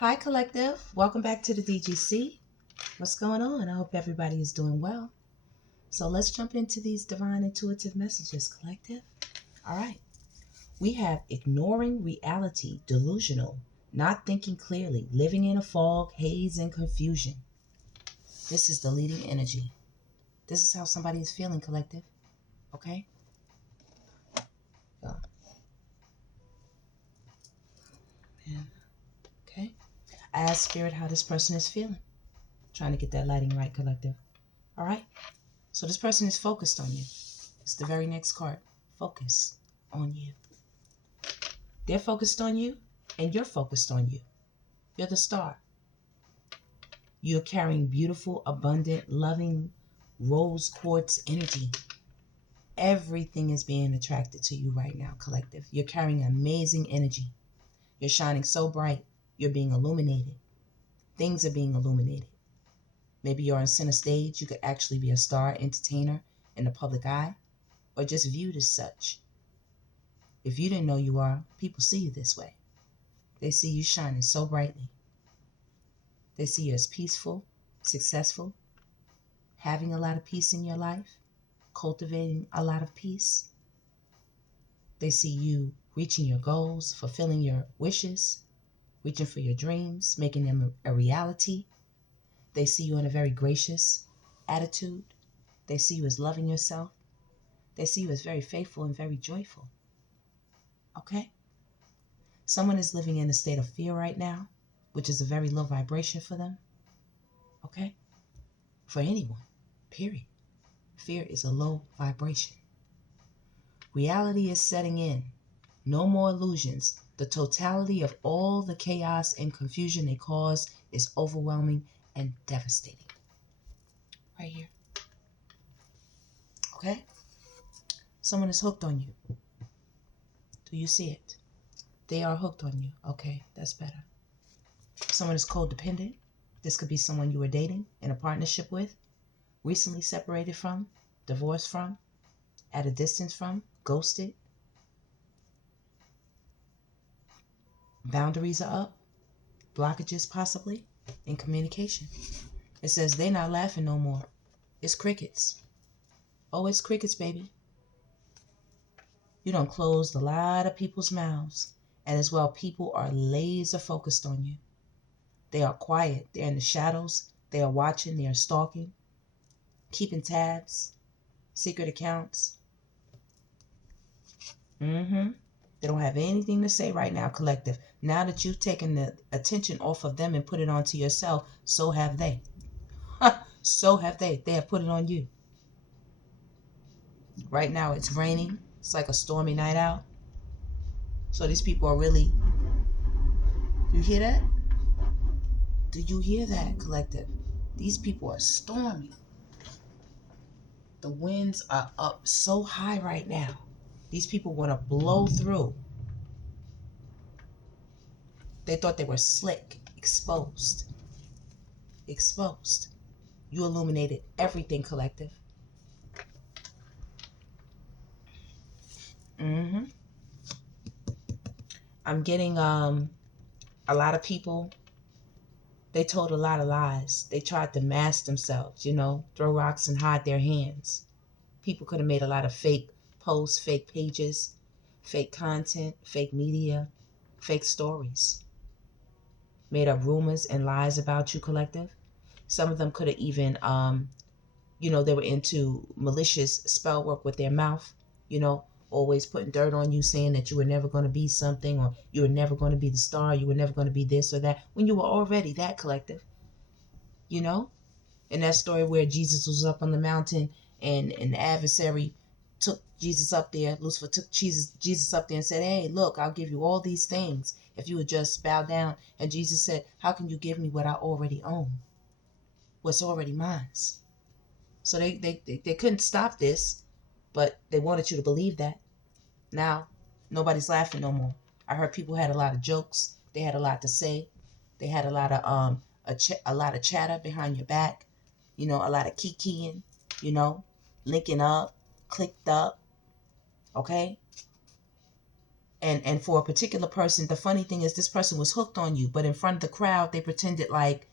Hi, Collective. Welcome back to the DGC. What's going on? I hope everybody is doing well. So let's jump into these divine intuitive messages, Collective. All right. We have ignoring reality, delusional, not thinking clearly, living in a fog, haze, and confusion. This is the leading energy. This is how somebody is feeling, Collective. Okay? Yeah. Man. Okay? I ask Spirit how this person is feeling. Trying to get that lighting right, Collective. All right? So this person is focused on you. It's the very next card. Focus on you. They're focused on you, and you're focused on you. You're the star. You're carrying beautiful, abundant, loving, rose quartz energy. Everything is being attracted to you right now, Collective. You're carrying amazing energy. You're shining so bright. You're being illuminated. Things are being illuminated. Maybe you're on center stage. You could actually be a star entertainer in the public eye, or just viewed as such. If you didn't know you are, people see you this way. They see you shining so brightly. They see you as peaceful, successful, having a lot of peace in your life, cultivating a lot of peace. They see you reaching your goals, fulfilling your wishes, reaching for your dreams, making them a reality. They see you in a very gracious attitude. They see you as loving yourself. They see you as very faithful and very joyful. Okay? Someone is living in a state of fear right now, which is a very low vibration for them. Okay? For anyone, period. Fear is a low vibration. Reality is setting in. No more illusions. The totality of all the chaos and confusion they cause is overwhelming and devastating. Right here. Okay? Someone is hooked on you. Do you see it? They are hooked on you. Okay, that's better. Someone is codependent. This could be someone you were dating, in a partnership with, recently separated from, divorced from, at a distance from, ghosted. Boundaries are up. Blockages possibly in communication. It says they're not laughing no more. It's crickets. Oh, it's crickets, baby. You done closed a lot of people's mouths. And as well, people are laser focused on you. They are quiet. They're in the shadows. They are watching. They are stalking. Keeping tabs. Secret accounts. They don't have anything to say right now, Collective. Now that you've taken the attention off of them and put it onto yourself, so have they. So have they. They have put it on you. Right now it's raining. It's like a stormy night out. So these people are really... You hear that? Do you hear that, Collective? These people are stormy. The winds are up so high right now. These people want to blow through. They thought they were slick, exposed. Exposed. You illuminated everything, Collective. I'm getting a lot of people. They told a lot of lies. They tried to mask themselves, throw rocks and hide their hands. People could have made a lot of fake posts, fake pages, fake content, fake media, fake stories. Made up rumors and lies about you, Collective. Some of them could have even, they were into malicious spell work with their mouth, always putting dirt on you, saying that you were never going to be something, or you were never going to be the star, you were never going to be this or that, when you were already that, Collective. In that story where Jesus was up on the mountain and the adversary took Jesus up there, Lucifer took Jesus up there and said, hey, look, I'll give you all these things if you would just bow down. And Jesus said, how can you give me what I already own? What's already mine? So they couldn't stop this, but they wanted you to believe that. Now, nobody's laughing no more. I heard people had a lot of jokes. They had a lot to say. They had a lot of a lot of chatter behind your back. A lot of kikiing, linking up, clicked up. Okay? And for a particular person, the funny thing is this person was hooked on you, but in front of the crowd, they pretended like,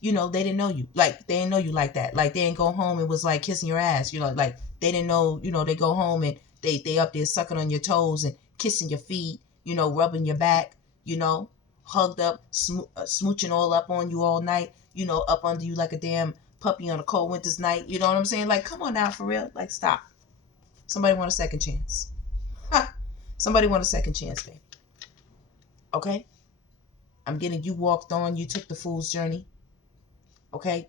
they didn't know you. Like, they didn't know you like that. Like, they didn't go home and was like kissing your ass. Like they didn't know, they go home and they up there sucking on your toes and kissing your feet, rubbing your back, hugged up, smooching all up on you all night, up under you like a damn puppy on a cold winter's night. You know what I'm saying? Like, come on now, for real. Like, stop. Somebody want a second chance. Somebody want a second chance, baby. Okay? I'm getting you walked on. You took the fool's journey. Okay?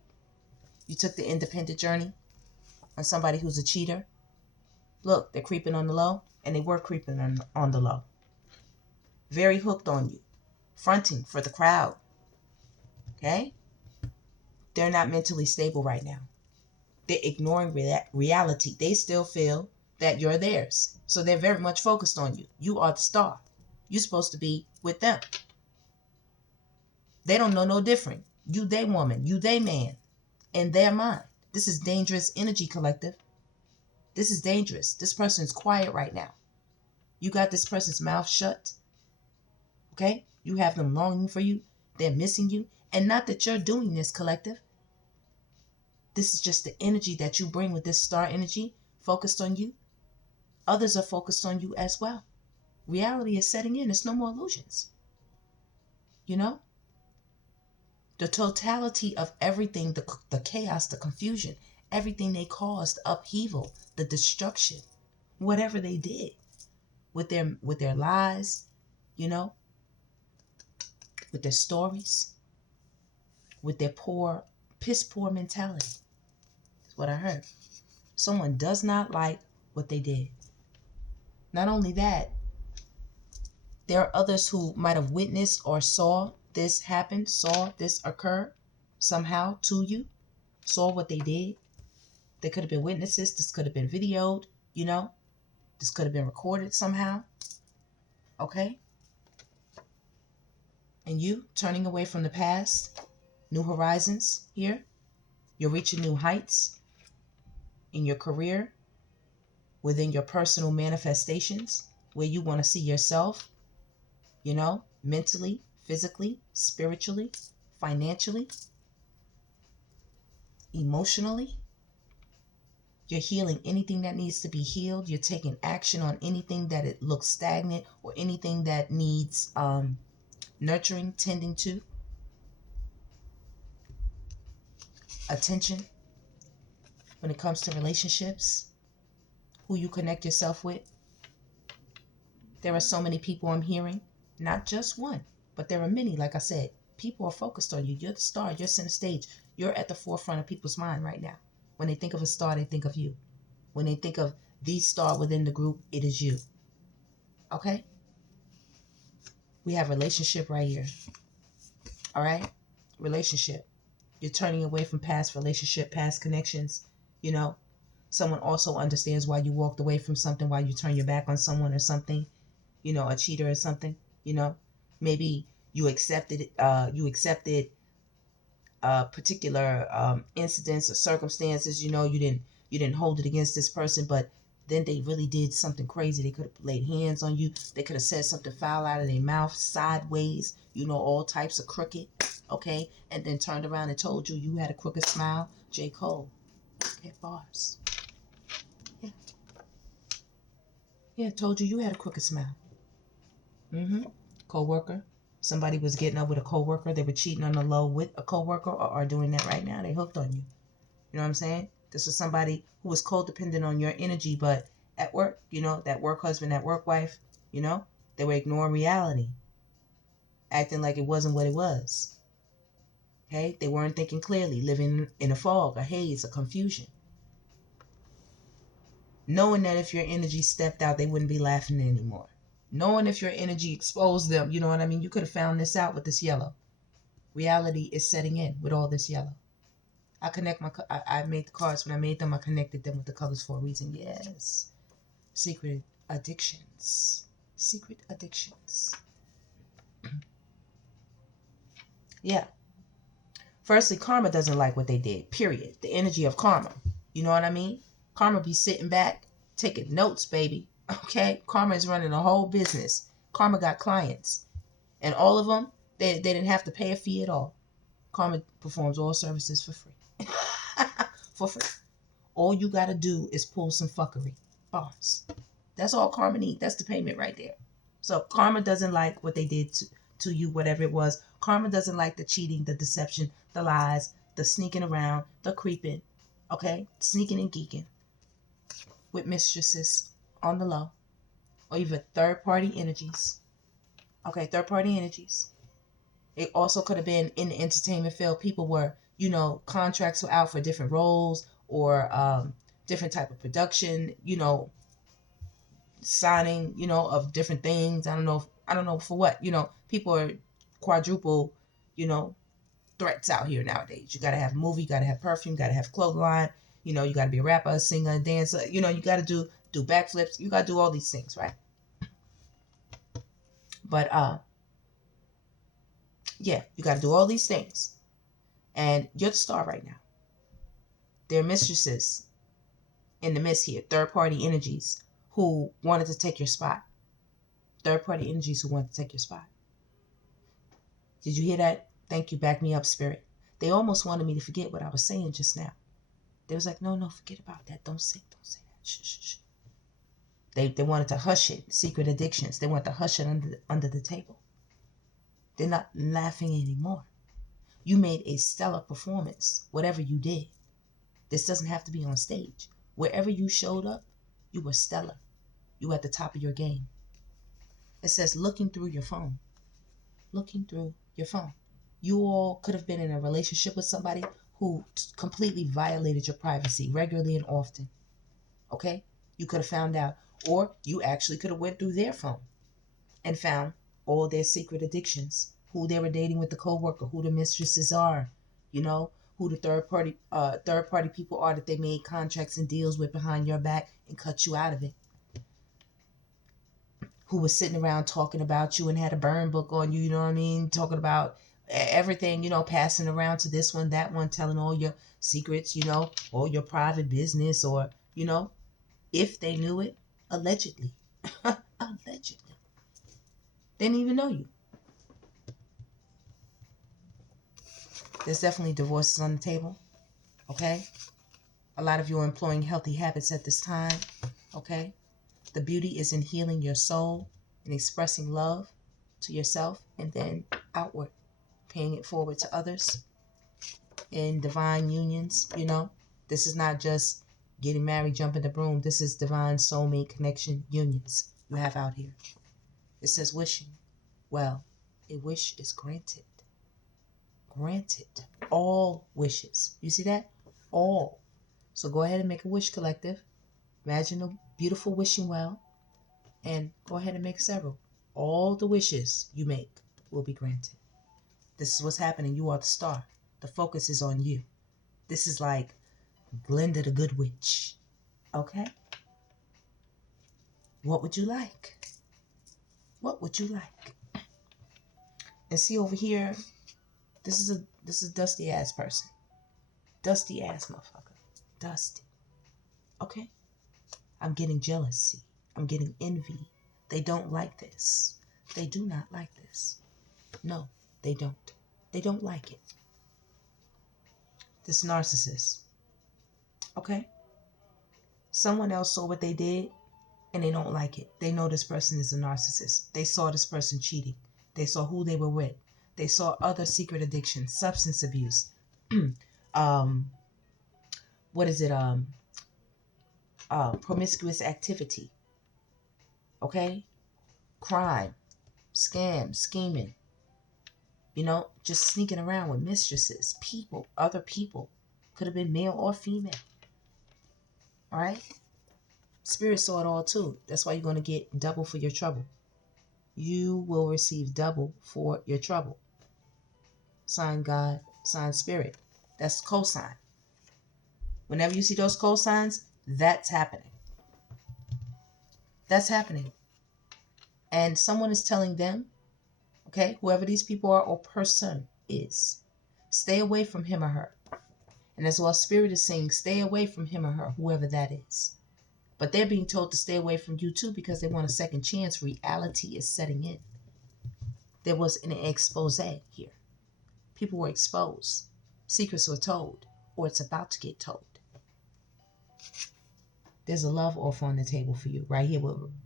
You took the independent journey on somebody who's a cheater. Look, they're creeping on the low, and they were creeping on the low. Very hooked on you. Fronting for the crowd. Okay? They're not mentally stable right now. They're ignoring reality. They still feel that you're theirs. So they're very much focused on you. You are the star. You're supposed to be with them. They don't know no different. You they woman. You they man. In their mind. This is dangerous energy, collective. This is dangerous. This person is quiet right now. You got this person's mouth shut. Okay? You have them longing for you. They're missing you. And not that you're doing this, collective. This is just the energy that you bring with this star energy focused on you. Others are focused on you as well. Reality is setting in. It's no more illusions. The totality of everything, the chaos, the confusion, everything they caused, upheaval, the destruction, whatever they did with their lies, with their stories, with their piss poor mentality. That's what I heard. Someone does not like what they did. Not only that, there are others who might have witnessed or saw this happen, saw this occur somehow to you, saw what they did. They could have been witnesses. This could have been videoed, This could have been recorded somehow. Okay? And you turning away from the past, new horizons here. You're reaching new heights in your career, within your personal manifestations, where you want to see yourself, mentally, physically, spiritually, financially, emotionally. You're healing anything that needs to be healed. You're taking action on anything that it looks stagnant or anything that needs nurturing, tending to. Attention when it comes to relationships, who you connect yourself with. There are so many people I'm hearing, not just one, but there are many, like I said. People are focused on you. You're the star. You're center stage. You're at the forefront of people's mind right now. When they think of a star, they think of you. When they think of the star within the group, it is you. Okay? We have relationship right here. All right? Relationship. You're turning away from past relationship, past connections. Someone also understands why you walked away from something, why you turn your back on someone or something, a cheater or something, Maybe you accepted particular incidents or circumstances, you didn't hold it against this person, but then they really did something crazy. They could have laid hands on you. They could have said something foul out of their mouth, sideways, all types of crooked, okay? And then turned around and told you you had a crooked smile. J. Cole. Okay, bars. Yeah. Yeah, told you had a crooked smile. Co-worker. Somebody was getting up with a co-worker. They were cheating on the low with a co-worker or are doing that right now. They hooked on you. You know what I'm saying? This was somebody who was codependent on your energy, but at work, that work husband, that work wife, they were ignoring reality, acting like it wasn't what it was. Okay? They weren't thinking clearly, living in a fog, a haze, a confusion. Knowing that if your energy stepped out, they wouldn't be laughing anymore. Knowing if your energy exposed them, you know what I mean? You could have found this out with this yellow. Reality is setting in with all this yellow. I made the cards. When I made them, I connected them with the colors for a reason. Yes. Secret addictions. Secret addictions. Yeah. Firstly, karma doesn't like what they did. Period. The energy of karma. You know what I mean? Karma be sitting back, taking notes, baby. Okay? Karma is running a whole business. Karma got clients. And all of them, they didn't have to pay a fee at all. Karma performs all services for free. For free. All you got to do is pull some fuckery. Bars. That's all karma needs. That's the payment right there. So karma doesn't like what they did to you, whatever it was. Karma doesn't like the cheating, the deception, the lies, the sneaking around, the creeping, okay? Sneaking and geeking with mistresses on the low, or even third-party energies. Okay, third-party energies. It also could have been in the entertainment field. People were, contracts were out for different roles or different type of production, signing, of different things. I don't know for what, people are quadruple, threats out here nowadays. You got to have a movie, you got to have perfume, you got to have clothing line, you got to be a rapper, a singer, a dancer, you got to do backflips. You got to do all these things, right? But yeah, you got to do all these things. And you're the star right now. There are mistresses in the midst here, third-party energies who wanted to take your spot. Third-party energies who wanted to take your spot. Did you hear that? Thank you. Back me up, Spirit. They almost wanted me to forget what I was saying just now. They was like, no, forget about that. Don't say that. Shh. They wanted to hush it. Secret addictions. They wanted to hush it under the table. They're not laughing anymore. You made a stellar performance, whatever you did. This doesn't have to be on stage. Wherever you showed up, you were stellar. You were at the top of your game. It says looking through your phone. Looking through your phone. You all could have been in a relationship with somebody who completely violated your privacy regularly and often. Okay? You could have found out. Or you actually could have went through their phone and found all their secret addictions, who they were dating with the coworker, who the mistresses are, who the third party people are that they made contracts and deals with behind your back and cut you out of it. Who was sitting around talking about you and had a burn book on you, talking about everything, passing around to this one, that one, telling all your secrets, all your private business, or, if they knew it, allegedly. Allegedly. They didn't even know you. There's definitely divorces on the table, okay? A lot of you are employing healthy habits at this time, okay? The beauty is in healing your soul and expressing love to yourself and then outward, paying it forward to others in divine unions, This is not just getting married, jumping the broom. This is divine soulmate connection unions you have out here. It says wishing. Well, a wish is granted. Granted. All wishes. You see that? All. So go ahead and make a wish collective. Imagine a beautiful wishing well. And go ahead and make several. All the wishes you make will be granted. This is what's happening. You are the star. The focus is on you. This is like Glinda the Good Witch. Okay? What would you like? What would you like? And see over here, this is a dusty ass person. Dusty ass motherfucker. Dusty. Okay? I'm getting jealousy. I'm getting envy. They don't like this. They do not like this. No, they don't. They don't like it. This narcissist. Okay? Someone else saw what they did and they don't like it. They know this person is a narcissist. They saw this person cheating. They saw who they were with. They saw other secret addictions, substance abuse. Promiscuous activity. Okay? Crime, scam, scheming. Just sneaking around with mistresses, people, other people. Could have been male or female. All right? Spirit saw it all too. That's why you're going to get double for your trouble. You will receive double for your trouble. Sign God, sign Spirit. That's cosign. Whenever you see those cosigns, that's happening. That's happening. And someone is telling them, okay, whoever these people are or person is, stay away from him or her. And as well, Spirit is saying, stay away from him or her, whoever that is. But they're being told to stay away from you too because they want a second chance. Reality is setting in. There was an expose here. People were exposed. Secrets were told, or it's about to get told. There's a love offer on the table for you right here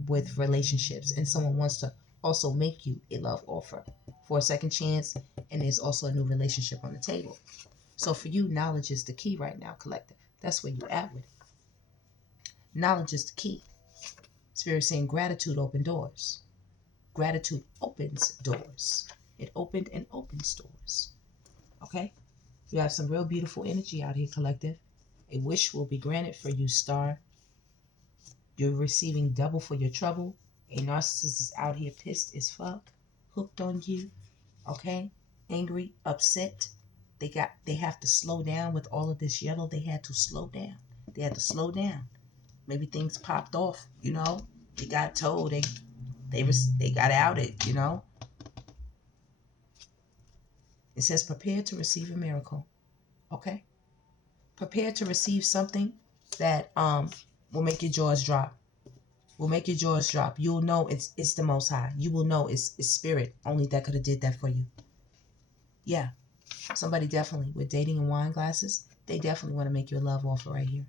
with relationships, and someone wants to also make you a love offer for a second chance, and there's also a new relationship on the table. So for you, knowledge is the key right now, collective. That's where you're at with it. Knowledge is the key. Spirit saying gratitude opens doors. Gratitude opens doors. It opened and opens doors. Okay? You have some real beautiful energy out here, collective. A wish will be granted for you, star. You're receiving double for your trouble. A narcissist is out here pissed as fuck, hooked on you, okay? Angry, upset. They have to slow down with all of this yellow. They had to slow down. They had to slow down. Maybe things popped off, you know? They got told, they got outed, you know? It says prepare to receive a miracle, okay? Prepare to receive something that will make your jaws drop. Will make your jaws drop. You'll know it's the Most High. You will know it's spirit only that could have did that for you. Yeah. Somebody definitely with dating and wine glasses, they definitely want to make you a love offer right here.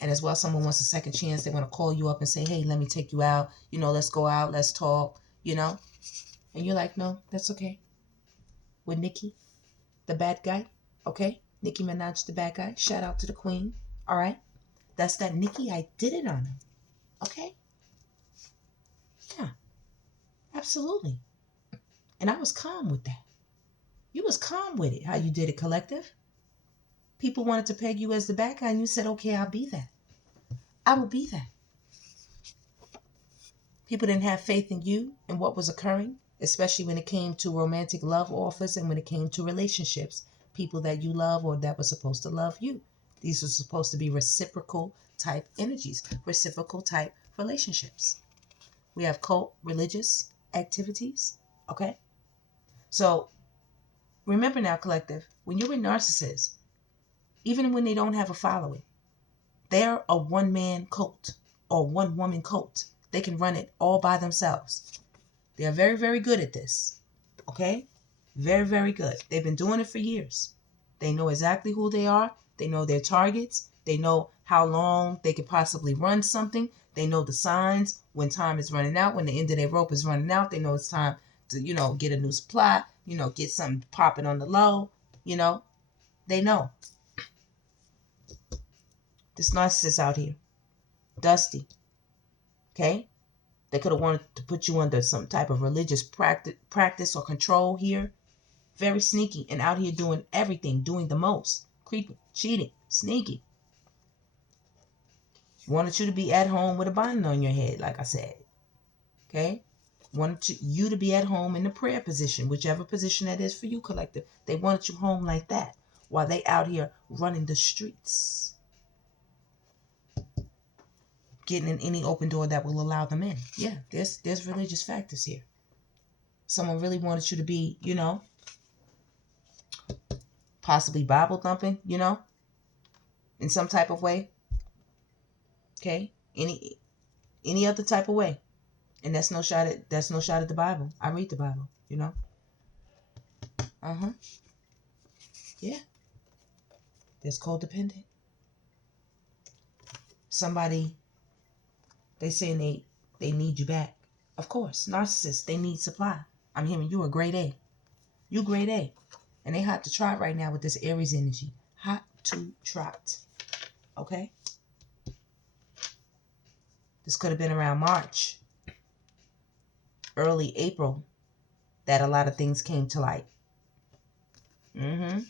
And as well, someone wants a second chance. They want to call you up and say, hey, let me take you out. You know, let's go out. Let's talk, you know. And you're like, no, that's okay. With Nicki, the bad guy. Okay. Nicki Minaj, the bad guy. Shout out to the queen. All right. That's that Nicki. I did it on him. Okay. Yeah. Absolutely. And I was calm with that. You was calm with it. How you did it, collective. People wanted to peg you as the bad guy, and you said, okay, I'll be that. I will be that. People didn't have faith in you and what was occurring, especially when it came to romantic love offers and when it came to relationships. People that you love or that were supposed to love you. These were supposed to be reciprocal type energies, reciprocal type relationships. We have cult, religious activities. Okay? So remember now, collective, when you're with narcissists, even when they don't have a following, they're a one-man cult or one-woman cult. They can run it all by themselves. They are very, very good at this. Okay? Very, very good. They've been doing it for years. They know exactly who they are. They know their targets. They know how long they could possibly run something. They know the signs when time is running out, when the end of their rope is running out. They know it's time to, get a new supply, get something popping on the low, They know. This narcissist out here, dusty, okay? They could have wanted to put you under some type of religious practice or control here. Very sneaky and out here doing everything, doing the most. Creeping, cheating, sneaky. Wanted you to be at home with a bonnet on your head, like I said. Okay? Wanted you to be at home in the prayer position, whichever position that is for you, collective. They wanted you home like that while they out here running the streets. Getting in any open door that will allow them in. Yeah, there's religious factors here. Someone really wanted you to be, possibly Bible thumping, in some type of way. Okay? Any other type of way. And that's no shot at the Bible. I read the Bible, Yeah. There's codependent. Somebody, they saying they need you back. Of course, narcissists, they need supply. I'm hearing you a grade A. You grade A. And they hot to trot right now with this Aries energy. Hot to trot. Okay? This could have been around March, early April, that a lot of things came to light. It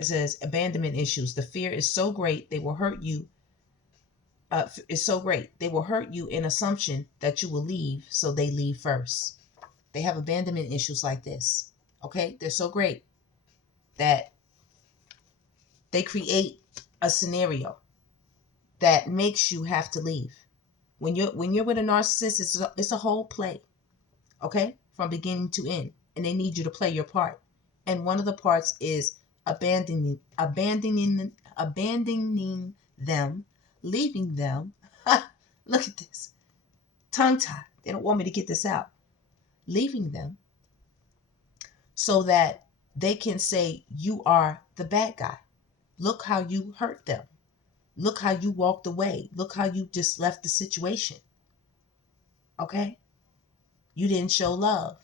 says abandonment issues. The fear is so great they will hurt you. Is so great they will hurt you in assumption that you will leave, so they leave first. They have abandonment issues like this. Okay, they're so great that they create a scenario that makes you have to leave. When you're with a narcissist, it's a whole play. Okay, from beginning to end, and they need you to play your part. And one of the parts is abandoning them leaving them. Look at this. Tongue-tied. They don't want me to get this out. Leaving them so that they can say you are the bad guy. Look how you hurt them. Look how you walked away. Look how you just left the situation. Okay? You didn't show love.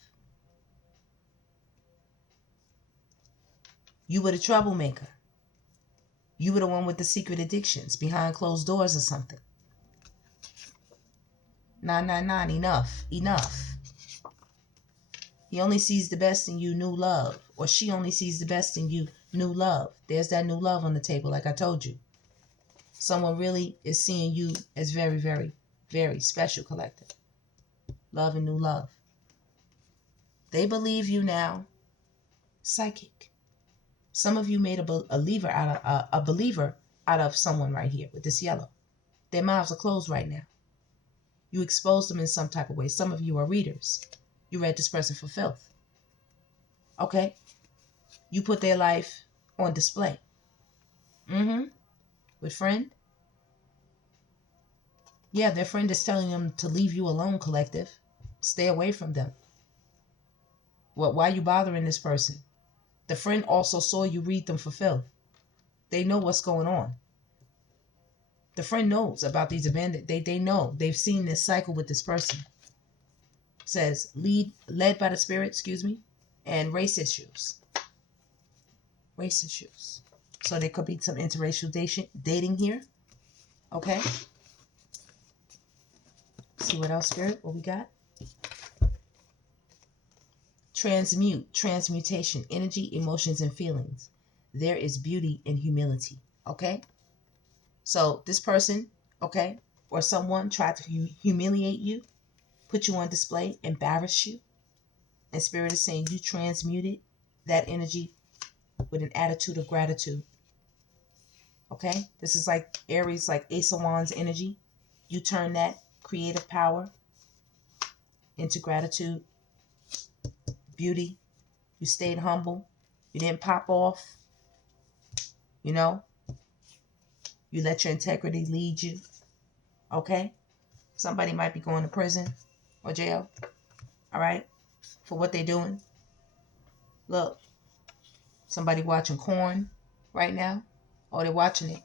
You were the troublemaker. You were the one with the secret addictions behind closed doors or something. 999, enough. Enough. He only sees the best in you, new love. Or she only sees the best in you, new love. There's that new love on the table, like I told you. Someone really is seeing you as very, very, very special, collective. Love and new love. They believe you now. Psychic. Some of you made a believer out of someone right here with this yellow. Their mouths are closed right now. You exposed them in some type of way. Some of you are readers. You read this person for filth. Okay? You put their life on display. With friend? Yeah, their friend is telling them to leave you alone, collective. Stay away from them. Why are you bothering this person? The friend also saw you read them for filth. They know what's going on. The friend knows about these abandoned. They know. They've seen this cycle with this person. Says led by the spirit, and race issues. Race issues. So there could be some interracial dating here. Okay. See what else, spirit? What we got? Transmutation, energy, emotions, and feelings. There is beauty in humility. Okay. So this person, okay, or someone tried to humiliate you, put you on display, embarrass you. And spirit is saying you transmuted that energy with an attitude of gratitude. Okay? This is like Aries, like Ace of Wands energy. You turn that creative power into gratitude, beauty. You stayed humble. You didn't pop off. You know? You let your integrity lead you. Okay? Somebody might be going to prison or jail. All right? For what they're doing. Look. Somebody watching corn right now. Oh, they're watching it.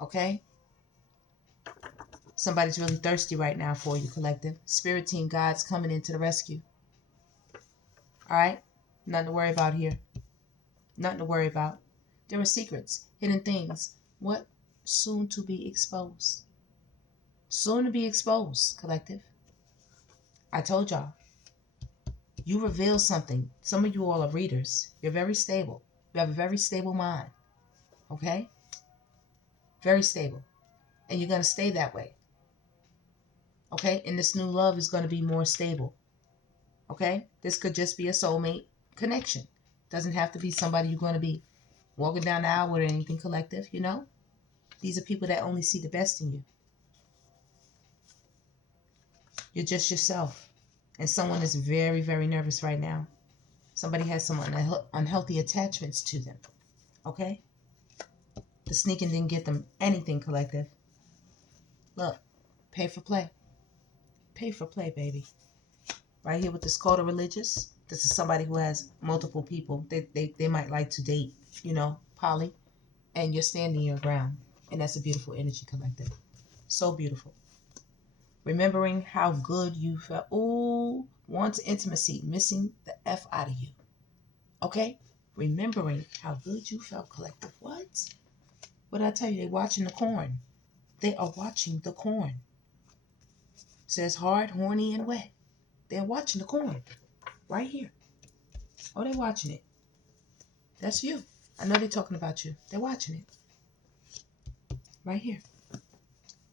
Okay? Somebody's really thirsty right now for you, collective. Spirit team, God's coming into the rescue. All right? Nothing to worry about here. Nothing to worry about. There are secrets, hidden things. What? Soon to be exposed. Soon to be exposed, collective. I told y'all. You reveal something. Some of you all are readers. You're very stable. You have a very stable mind. Okay? Very stable. And you're going to stay that way. Okay? And this new love is going to be more stable. Okay? This could just be a soulmate connection. Doesn't have to be somebody you're going to be walking down the aisle with or anything, collective, you know? These are people that only see the best in you. You're just yourself. And someone is very, very nervous right now. Somebody has some unhealthy attachments to them. Okay? The sneaking didn't get them anything, collective. Look, pay for play. Pay for play, baby. Right here with this code of religious. This is somebody who has multiple people. They might like to date, you know, poly. And you're standing your ground. And that's a beautiful energy, collective. So beautiful. Remembering how good you felt. Oh, wants intimacy. Missing the F out of you. Okay? Remembering how good you felt, collective. What? What did I tell you? They're watching the corn. They are watching the corn. Says hard, horny, and wet. They're watching the corn. Right here. Oh, they're watching it. That's you. I know they're talking about you. They're watching it. Right here.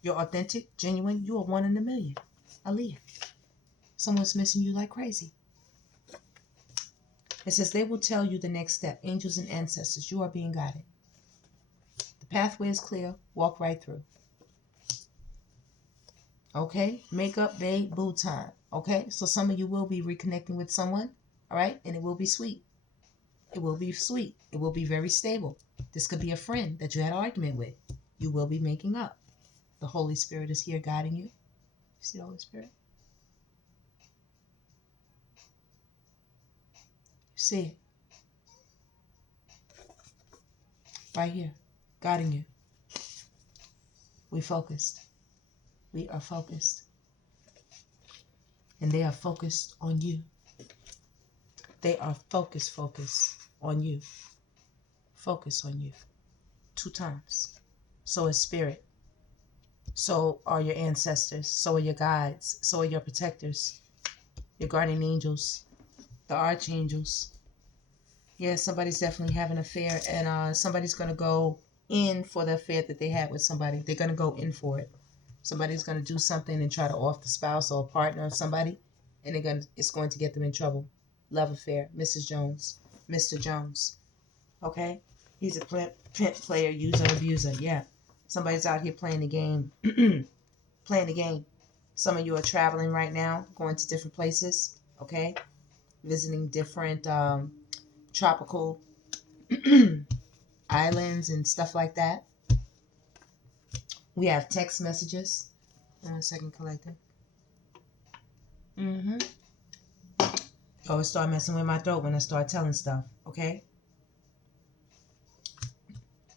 You're authentic, genuine. You are one in a million. Aaliyah. Someone's missing you like crazy. It says they will tell you the next step. Angels and ancestors. You are being guided. The pathway is clear. Walk right through. Okay? Makeup, babe, boo time. Okay? So some of you will be reconnecting with someone. All right? And it will be sweet. It will be sweet. It will be very stable. This could be a friend that you had an argument with. You will be making up. The Holy Spirit is here guiding you. You see the Holy Spirit? You see it? Right here, guiding you. We focused. We are focused. And they are focused on you. They are focused on you. Focus on you. 2 times. So is spirit. So are your ancestors. So are your guides. So are your protectors. Your guardian angels. The archangels. Yeah, somebody's definitely having an affair, and somebody's going to go in for the affair that they had with somebody. They're going to go in for it. Somebody's going to do something and try to off the spouse or a partner of somebody, and it's going to get them in trouble. Love affair. Mrs. Jones. Mr. Jones. Okay? He's a pimp player, user, abuser. Yeah. Somebody's out here playing the game. Playing the game. Some of you are traveling right now, going to different places. Okay? Visiting different tropical islands and stuff like that. We have text messages. 1 second, collective. Always start messing with my throat when I start telling stuff, okay?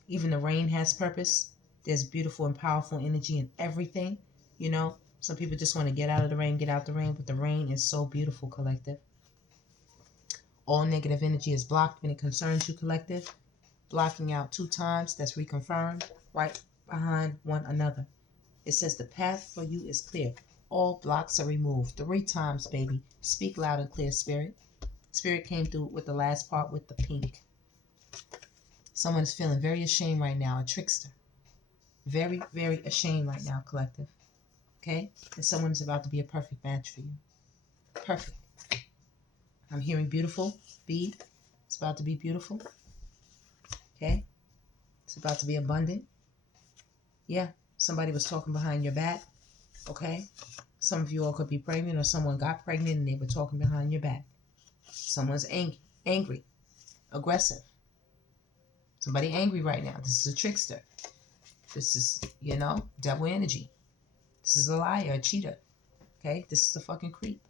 Even the rain has purpose. There's beautiful and powerful energy in everything, you know? Some people just want to get out of the rain, get out the rain, but the rain is so beautiful, collective. All negative energy is blocked when it concerns you, collective. Blocking out 2 times, that's reconfirmed, right behind one another. It says the path for you is clear. All blocks are removed. 3 times, baby. Speak loud and clear, Spirit. Spirit came through with the last part with the pink. Someone is feeling very ashamed right now, a trickster. Very, very ashamed right now, collective. Okay? And someone is about to be a perfect match for you. Perfect. I'm hearing beautiful. Bead. It's about to be beautiful. Okay? It's about to be abundant. Yeah. Somebody was talking behind your back. Okay? Some of you all could be pregnant, or someone got pregnant and they were talking behind your back. Someone's angry, aggressive. Somebody angry right now. This is a trickster. This is, devil energy. This is a liar, a cheater. Okay? This is a fucking creep.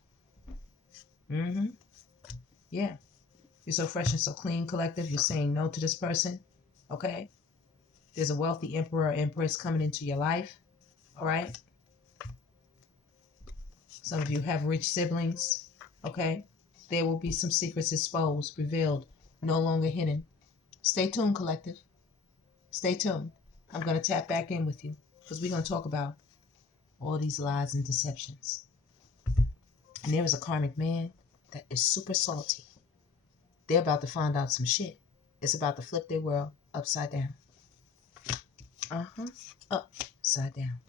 Yeah. You're so fresh and so clean, collective. You're saying no to this person. Okay? There's a wealthy emperor or empress coming into your life. All right? Some of you have rich siblings. Okay? There will be some secrets exposed, revealed, no longer hidden. Stay tuned, collective. Stay tuned. I'm going to tap back in with you because we're going to talk about all these lies and deceptions. And there is a karmic man that is super salty. They're about to find out some shit. It's about to flip their world upside down. Upside down.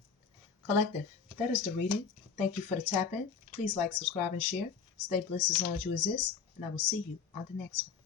Collective, that is the reading. Thank you for the tap in. Please like, subscribe, and share. Stay blessed as long as you exist. And I will see you on the next one.